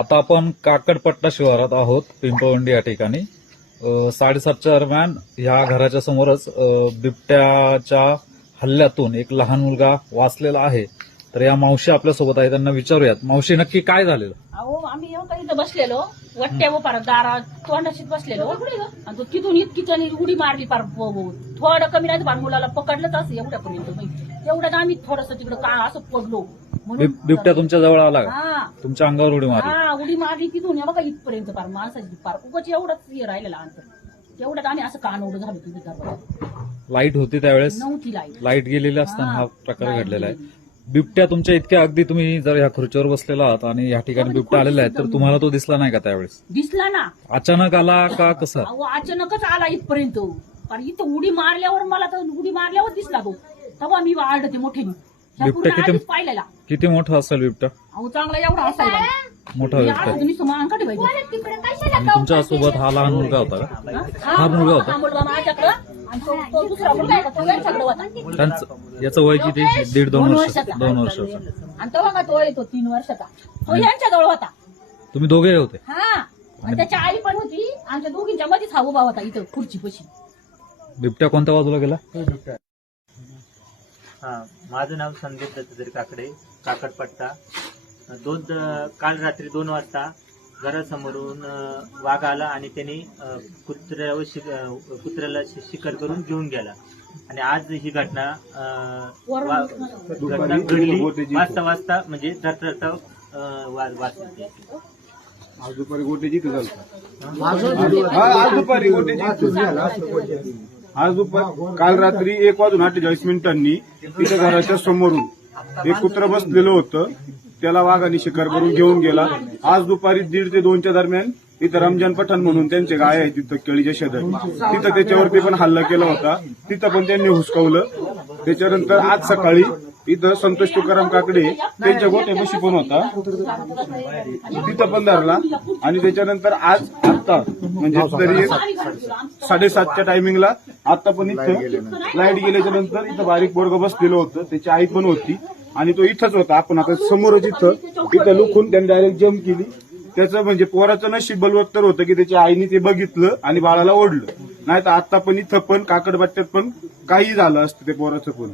आता आपण काकडपट्टा शिवारात आहोत, पिंपळवंडी या ठिकाणी. 7:30च्या दरम्यान या घराच्या समोरच बिबट्याच्या हल्ल्यातून एक लहान मुलगा वाचलेला आहे. तर या मावशी आपल्यासोबत आहे, त्यांना विचारूयात. मावशी, नक्की काय झालेलं? अहो, आम्ही इथं बसलेलो वट्ट्यावर पार दारा तोंडाशीच बसलेलो आणि तो तिथून इतकी जणी उडी मारली पार थोडं कमी नाही पार मुलाला पकडलंच असं एवढ्यापर्यंत. एवढ्यात आम्ही थोडस तिकडं का असं पडलो म्हणून बिबट्या तुमच्या जवळ आला का? हा तुमच्या अंगावर उडी मारली? हा, उडी मारली तिथून बघा इथपर्यंत पार माणसाची पार उगाच एवढंच हे राहिलेलं अंतर. एवढ्यात आम्ही असं कान उडं झालो तिथे. लाईट होती त्यावेळेस? नव्हती लाईट गेलेली असताना हा प्रकार घडलेला आहे. बिबट्या तुमच्या इतक्या अगदी, तुम्ही जर या खुर्चीवर बसलेला आहात आणि या ठिकाणी बिबट्या आलेला आहे, तर तुम्हाला तो दिसला नाही का त्यावेळेस? दिसला ना. अचानक आला का कसा? अहो, अचानकच आला इथपर्यंत. पण इथं उडी मारल्यावर मला तर उडी मारल्यावर दिसला तो. तेव्हा मी वाढते मोठ्याने. बिबट्या पाहिलेला किती मोठा असेल बिबट्या? अहो, चांगला एवढा असायला मोठा बिबट्या. तुम्ही समांकडे पाहिजे. आणि तुमच्या सोबत हा लहान मुलगा होता का? हा मुलगा होता. हा मुलगा माझ्याकडं आणि तो दुसरा मुलगा आहे का, तो यांच्याकडे होता. त्यांचं याचं वय किती? 1.5-2 वर्ष. 2 वर्षाचा. आणि तेव्हा का तो येतो 3 वर्षाचा. तो यांच्याजवळ होता. तुम्ही दोघे होते? हा, आणि त्याची आई पण होती. आमच्या दोघींच्या मध्येच हा उभा होता इथं खुर्ची पशी. बिबट्या कोणत्या बाजूला गेला? हा, माझं नाव संदीप दत्तात्रय काकडे, काकडपट्टा. काल रात्री 2 वाजता घरासमोरून वाघ आला आणि त्यांनी कुत्र्याला शिकार करून घेऊन गेला. आणि आज ही घटना घडली वाजता म्हणजे रखरखता वाचली. आज दुपारी गोट्याची आज दुपारी काल रात्री 1:48 तिच्या घराच्या समोरून एक कुत्रा बसलेलं होतं. त्याला वाघाने शिकार करून घेऊन गेला. आज दुपारी 1:30 ते 2च्या दरम्यान इथं रमजान पठाण म्हणून त्यांचे गाय आहे तिथं केळीच्या शेतात, तिथं त्याच्यावरती पण हल्ला केला होता. तिथं पण त्यांनी हुसकावलं. त्याच्यानंतर आज सकाळी इथं संतोष तुकाराम काकडे त्यांच्या गोट्यापाशी पण होता, तिथं पण धरला. आणि त्याच्यानंतर आज आत्ता म्हणजे तरी 7:30च्या टायमिंगला आता पण इथं लाईट गेल्याच्या नंतर इथं बारीक पोरगं बसलेलं होतं. त्याची आई पण होती आणि तो इथंच होता. आपण आता समोरच इथं लुकून त्यांनी डायरेक्ट जम्प केली. त्याचं म्हणजे पोराचं नशीब बलवत्तर होतं की त्याच्या आईने ते बघितलं आणि बाळाला ओढलं. नाही तर आता पण इथं पण काकडपट्ट्यात पण काही झालं असतं ते पोराचं पण.